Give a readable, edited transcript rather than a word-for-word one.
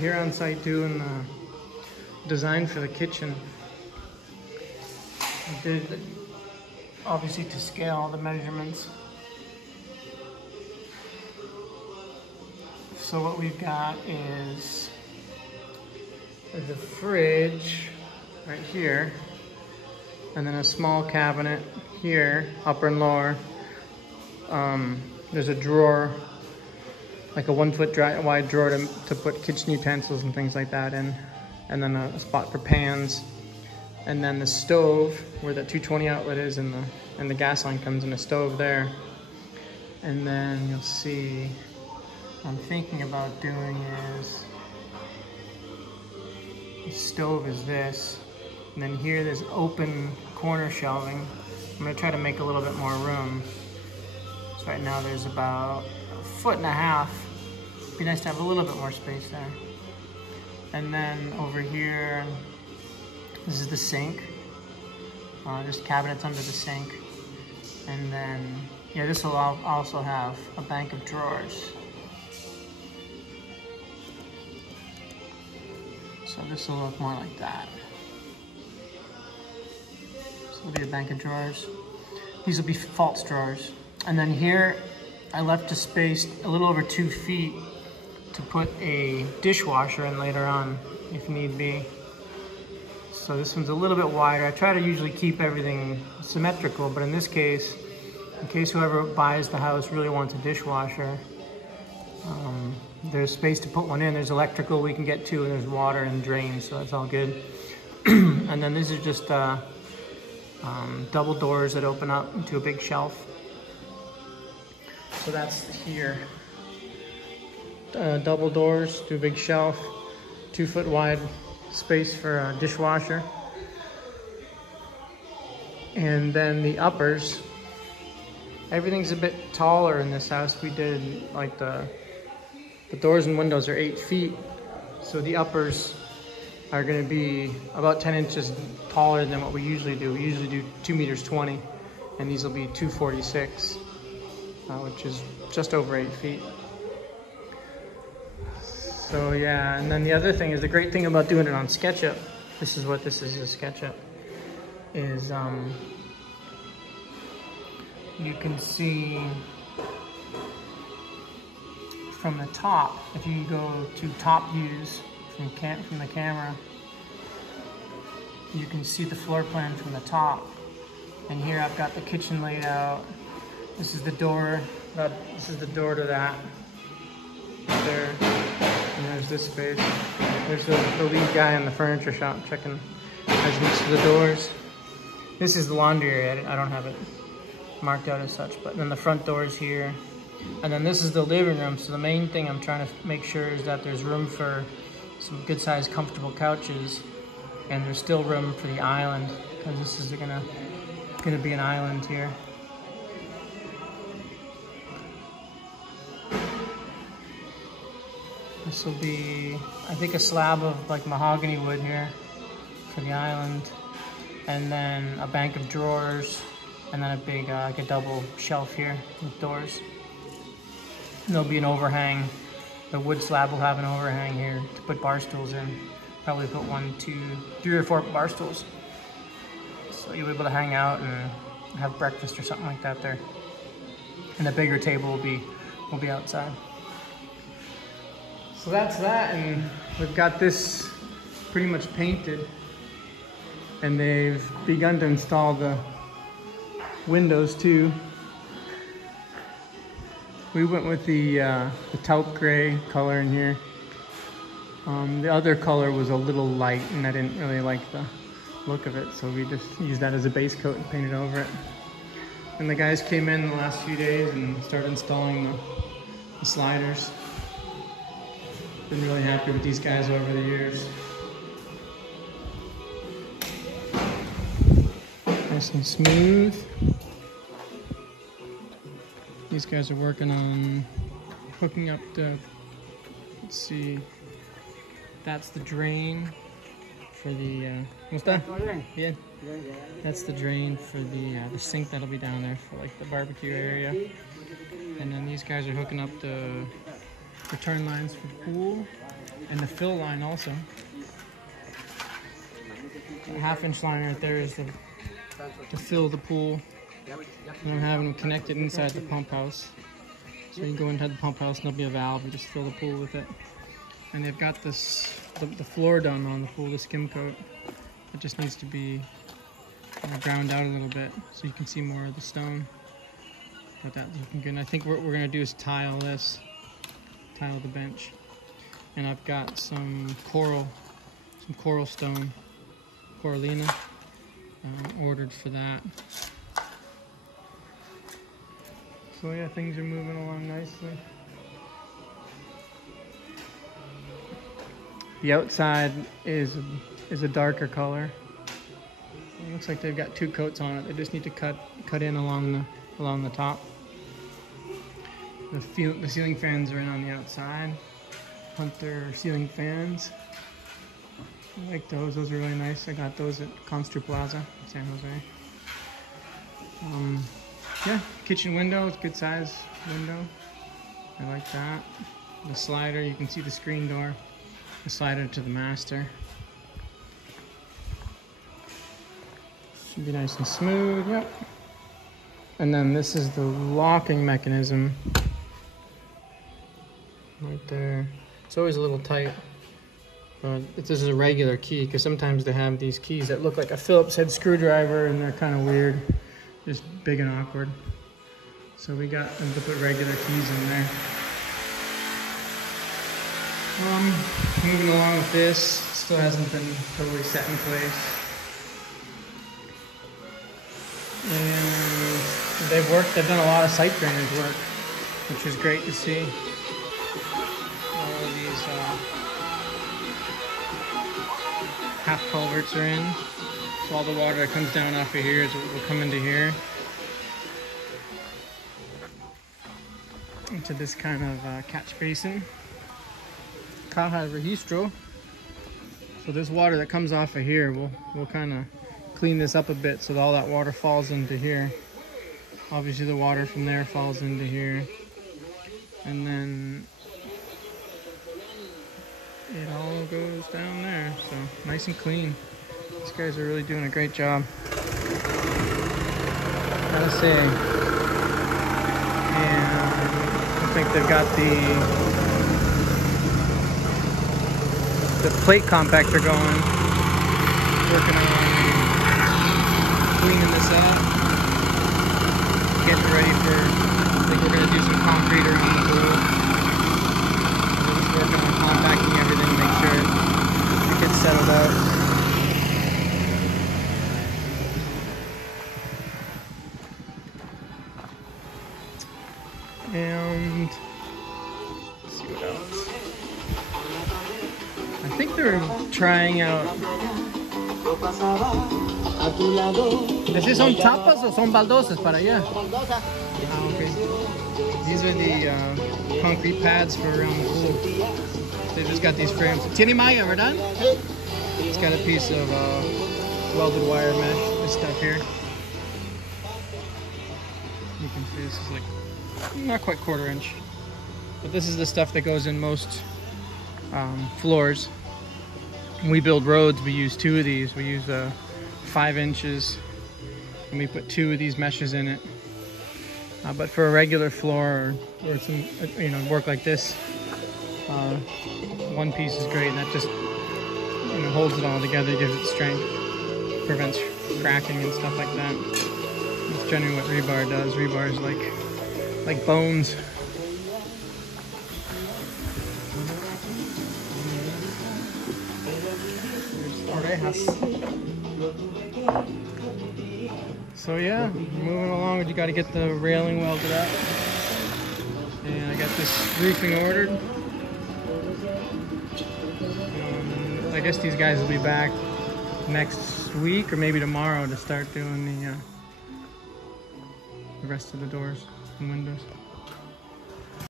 Here on site doing the design for the kitchen. I did obviously to scale all the measurements. So what we've got is the fridge right here, and then a small cabinet here, upper and lower. There's a drawer, like a 1 foot wide drawer to put kitchen utensils and things like that in, and then a spot for pans, and then the stove where that 220 outlet is, and the gas line comes in a stove there. And then you'll see what I'm thinking about doing is the stove is this, and then here there's open corner shelving. I'm gonna try to make a little bit more room. So right now there's about 1.5 feet. Be nice to have a little bit more space there. And then over here, this is the sink. There's cabinets under the sink. And then, yeah, this will also have a bank of drawers. So this will look more like that. So it'll be a bank of drawers. These will be false drawers. And then here, I left a space a little over 2 feet to put a dishwasher in later on, if need be. So this one's a little bit wider. I try to usually keep everything symmetrical, but in this case, in case whoever buys the house really wants a dishwasher, there's space to put one in. There's electrical we can get to, and there's water and drains, so that's all good. And then these are just double doors that open up into a big shelf. So that's here. Double doors to a big shelf, 2 foot wide space for a dishwasher. And then the uppers, everything's a bit taller in this house. We did like the doors and windows are 8 feet. So the uppers are gonna be about 10 inches taller than what we usually do. We usually do 2 meters 20, and these will be 246, which is just over 8 feet. So yeah, and then the other thing is, the great thing about doing it on SketchUp, this is what this is, SketchUp, is you can see from the top, if you go to top views from the camera, you can see the floor plan from the top. And here I've got the kitchen laid out. This is the door. This is the door to that. There. And there's this space. There's the lead guy in the furniture shop checking measurements for the doors. This is the laundry area. I don't have it marked out as such, but then the front door is here. And then this is the living room. So the main thing I'm trying to make sure is that there's room for some good sized comfortable couches, and there's still room for the island, because this is gonna be an island here. This will be, I think, a slab of like mahogany wood here for the island, and then a bank of drawers, and then a big like a double shelf here with doors. And there'll be an overhang. The wood slab will have an overhang here to put bar stools in. Probably put 1, 2, 3 or 4 bar stools. So you'll be able to hang out and have breakfast or something like that there. And the bigger table will be outside. So that's that, and we've got this pretty much painted, and they've begun to install the windows too. We went with the taupe gray color in here. The other color was a little light, and I didn't really like the look of it, so we just used that as a base coat and painted over it. And the guys came in the last few days and started installing the sliders. Been really happy with these guys over the years. Nice and smooth. These guys are working on hooking up the, let's see, that's the drain for the, what's that? Yeah. That's the drain for the sink that'll be down there for like the barbecue area. And then these guys are hooking up the return lines for the pool. And the fill line also. A 1/2-inch line right there is to fill the pool. And I'm having them connected inside the pump house. So you can go inside the pump house and there'll be a valve and just fill the pool with it. And they've got this, the floor done on the pool, the skim coat. It just needs to be ground out a little bit so you can see more of the stone. Got that looking good. And I think what we're gonna do is tile the bench. And I've got some coral stone, corallina, ordered for that. So yeah, things are moving along nicely. The outside is a darker color. It looks like they've got 2 coats on it. They just need to cut in along the top. The ceiling fans are in on the outside. Hunter ceiling fans. I like those. Those are really nice. I got those at Constru Plaza, San Jose. Yeah, kitchen window. It's a good size window. I like that. The slider, you can see the screen door. The slider to the master. Should be nice and smooth, yep. And then this is the locking mechanism. Right there. It's always a little tight. But this is a regular key, because sometimes they have these keys that look like a Phillips head screwdriver and they're kind of weird. Just big and awkward. So we got them to put regular keys in there. Moving along with this, still hasn't been totally set in place. And they've done a lot of site drainage work, which is great to see. All of these half culverts are in. So all the water that comes down off of here will come into here. Into this kind of catch basin. Caja registro. So this water that comes off of here, we'll kind of clean this up a bit so that all that water falls into here. Obviously the water from there falls into here. And then it all goes down there. So nice and clean. These guys are really doing a great job. Gotta say. And I think they've got the plate compactor going, working on cleaning this up, getting ready for, I think we're going to do some concrete around the pool. We're just working on compacting everything, make sure it gets settled out. And let's see what else. I think they're trying out. ¿Estos son chapas o son baldosas para allá? Ah, okay. These are the concrete pads for around the pool. They just got these frames. Tiene malla, ¿verdad? It's got a piece of welded wire mesh, this stuff here. You can see this is like not quite 1/4 inch. But this is the stuff that goes in most floors. When we build roads, we use 2 of these. We use 5 inches, and we put 2 of these meshes in it. But for a regular floor or some, work like this, 1 piece is great, and that just holds it all together, gives it strength, prevents cracking and stuff like that. That's generally what rebar does. Rebar is like bones. So yeah, moving along, you got to get the railing welded up, and I got this roofing ordered. I guess these guys will be back next week or maybe tomorrow to start doing the rest of the doors and windows.